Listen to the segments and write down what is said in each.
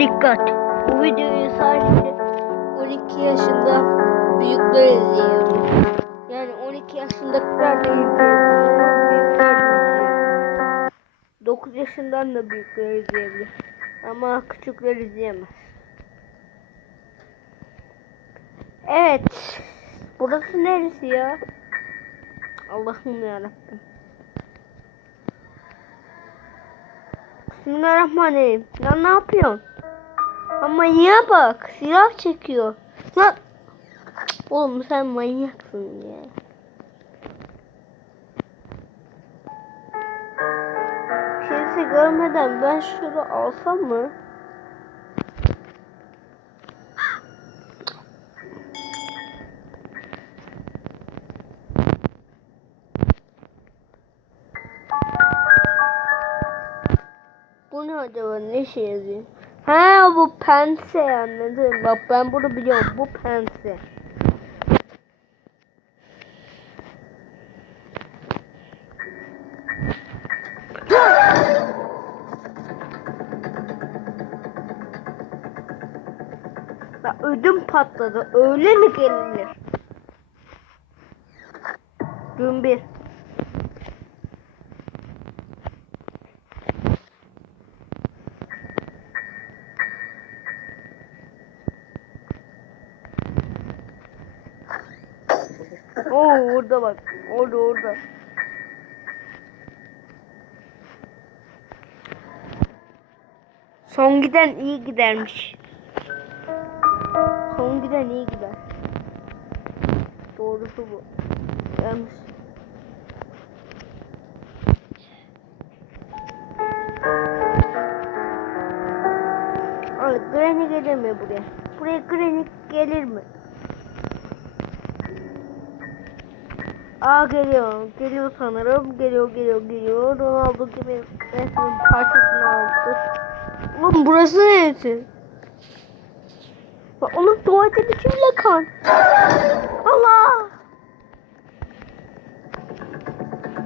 Dikkat! Bu videoyu sadece 12 yaşında büyükler izleyebilir. Yani 12 yaşındakiler de izleyebilir. 9 yaşından da büyükler izleyebilir. Ama küçükler izleyemez. Evet. Burası neresi ya? Allah'ım yarabbim. Bismillahirrahmanirrahim. Ya ne yapıyorsun? Ama niye bak? Silah çekiyor. Lan. Oğlum sen manyaksın ya. Kimse görmeden ben şunu alsam mı? Bu ne acaba? Ne şey yazıyor? Ha bu pense anladım. Bak ben bunu biliyorum. Bu pense. Ya ödüm patladı. Öyle mi gelinir? Gün bir. Son giden iyi gidermiş. Son giden iyi gider. Doğrusu bu. Yanlış. Ay, Granny mi buraya? Buraya Granny gelir mi? Aa geliyor. Geliyor sanırım. Geliyor geliyor geliyor. Ronaldo gibi resmin parçasını aldı. Oğlum burası neresi? Bak onun tuvaletin içinde kan. Allah!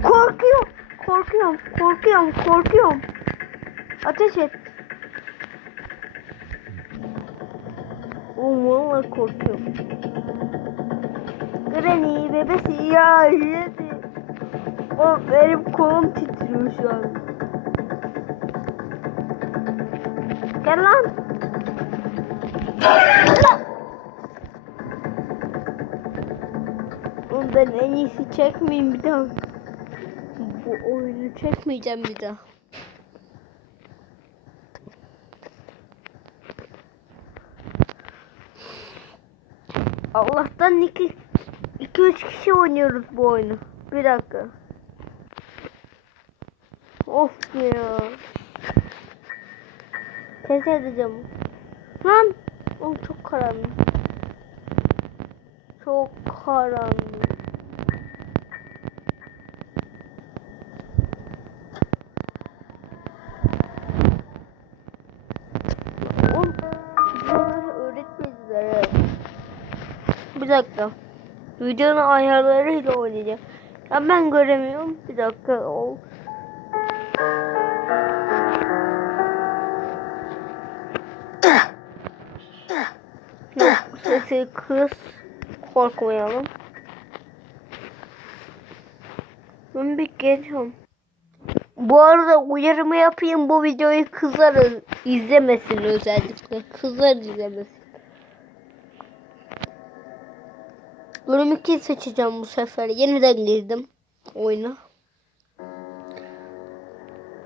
Korkuyorum. Korkuyorum. Korkuyorum. Korkuyorum. Ateş et. Oğlum vallahi korkuyorum. Granny bebesi ya yedi. O benim kolum titriyor şu an. Gel lan. Oğlum ben en iyisi çekmeyeyim bir daha. Bu oyunu çekmeyeceğim bir daha. Allah'tan iki 2-3 kişi oynuyoruz bu oyunu. Bir dakika. Of ya. Pes edeceğim. Lan. Oğlum çok karanlık. Çok karanlık. Oğlum bunları öğretmediler. ha. Bir dakika. Videonun ayarlarıyla oynayacağım. Ya ben göremiyorum. Bir dakika ol. Burası kız korkmayalım. Ben bir geliyorum. Bu arada uyarımı yapayım bu videoyu kızlar izlemesin özellikle. Kızlar izlemesin. Bölüm 2 seçeceğim bu sefer. Yeniden girdim oyuna.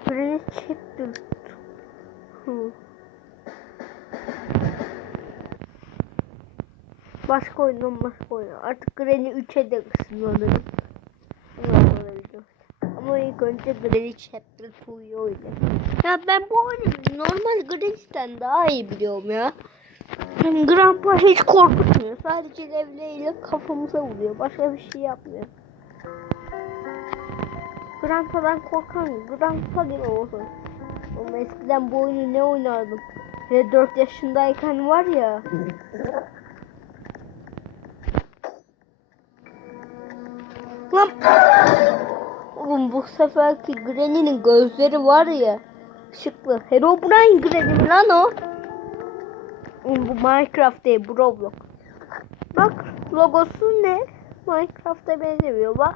Bölüm 2 Başka oyundan başka oyun. Artık Granny 3'e de ısınlanırım. Ama ilk önce Granny Chapter 2'yu oynayayım. Ya ben bu oyunu normal Granny'den daha iyi biliyorum ya. Hem Grandpa hiç korkutmuyor. Sadece levleyle kafamıza vuruyor. Başka bir şey yapmıyor. Grandpa'dan korkan Grandpa gibi olsun. Ama eskiden bu oyunu ne oynardım? Ve 4 yaşındayken var ya. Lan. Oğlum bu seferki Granny'nin gözleri var ya. Işıklı. Herobrine Granny mi lan o? Bu Minecraft değil bu Roblox. Bak logosu ne? Minecraft'a benzemiyor bak.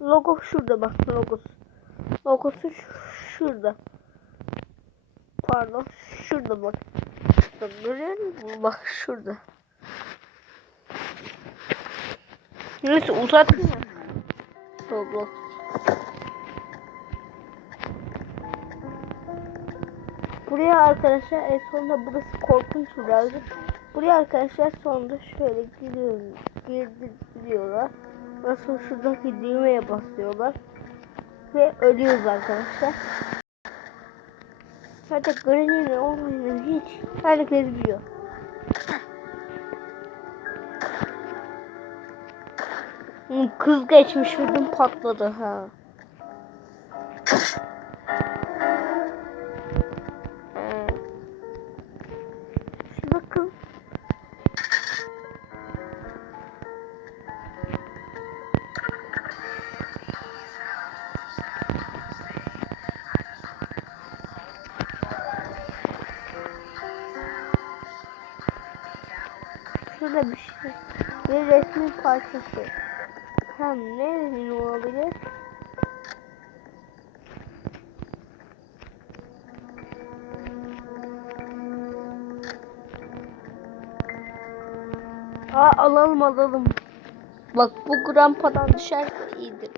Logo şurada bak logosu. Logosu şurada. Pardon şurada bak. Bak, Görüyor musun? Bak şurada. Neyse uzatma. Roblox. Buraya arkadaşlar en sonunda burası korkunç birazcık. Buraya arkadaşlar sonunda şöyle giriyor, girdiriyorlar. Nasıl şuradaki düğmeye basıyorlar. Ve ölüyoruz arkadaşlar. Zaten Granny'nin olmadığını hiç herkes biliyor. Kız geçmiş ödüm patladı ha. Kız. Şurada bir şey. Bir resmin parçası. Hem ne resmin olabilir? Aa alalım alalım. Bak bu grampadan düşerse iyidir.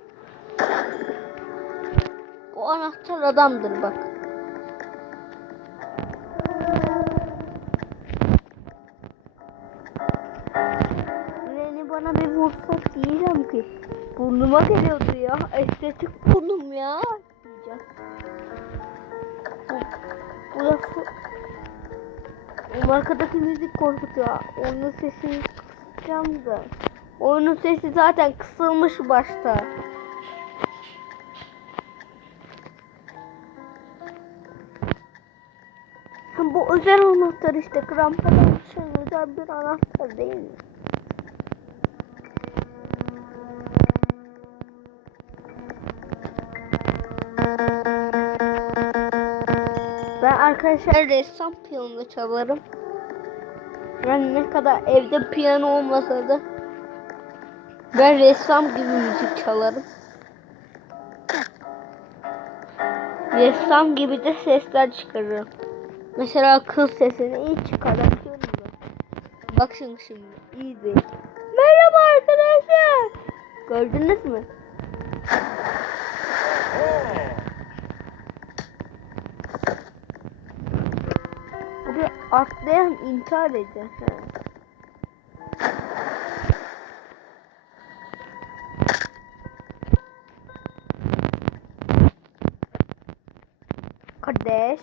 Bu anahtar adamdır bak. Bana bir vursa diyeceğim ki burnuma geliyordu ya. Estetik burnum ya. Diyeceğim. Bu, burası Oğlum arkadaki müzik korkutuyor. Oyunun sesini kısacağım da. Oyunun sesi zaten kısılmış başta. Bu özel anahtar işte. Grampadan düşen özel bir anahtar değil mi? Arkadaşlar ressam piyano çalarım. Ben ne kadar evde piyano olmasa da ben ressam gibi müzik çalarım. Ressam gibi de sesler çıkarırım. Mesela kız sesini iyi çıkartıyorum ben. Bak şimdi şimdi iyi değil. Merhaba arkadaşlar. Gördünüz mü? Atlayan intihar. He. Kardeş.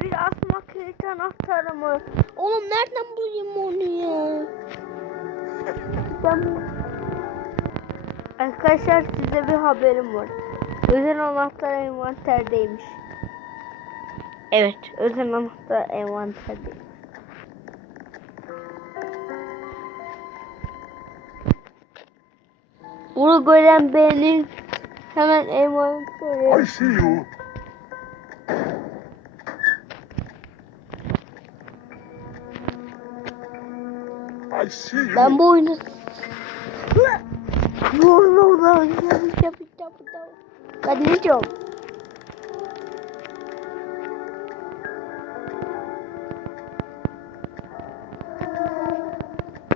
Bir asma kilit anahtarı mı? Oğlum nereden bulayım onu ya? Ben. Arkadaşlar size bir haberim var. Özel anahtar envanterdeymiş. Evet, özel anahtar envanterdeymiş. Bunu gören benim hemen envantere I see you. I see you. Ben bu oyunu Vur vur vur yapı diyorum?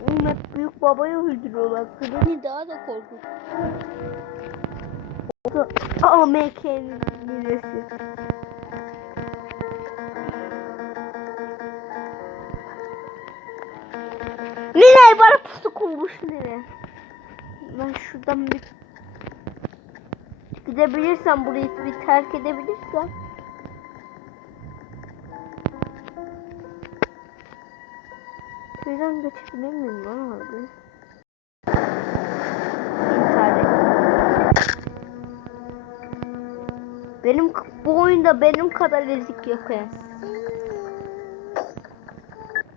Onlar büyük babayı öldürüyorlar. Granny daha da korkunç. Da AMK'nin birisi. Nine bana pusu kurmuş Nine. Ben şuradan bir gidebilirsem burayı bir terk edebilirsem. Şuradan geçebilir miyim lan abi? Benim bu oyunda benim kadar ezik yok ya.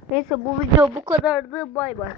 Neyse bu video bu kadardı. Bay bay.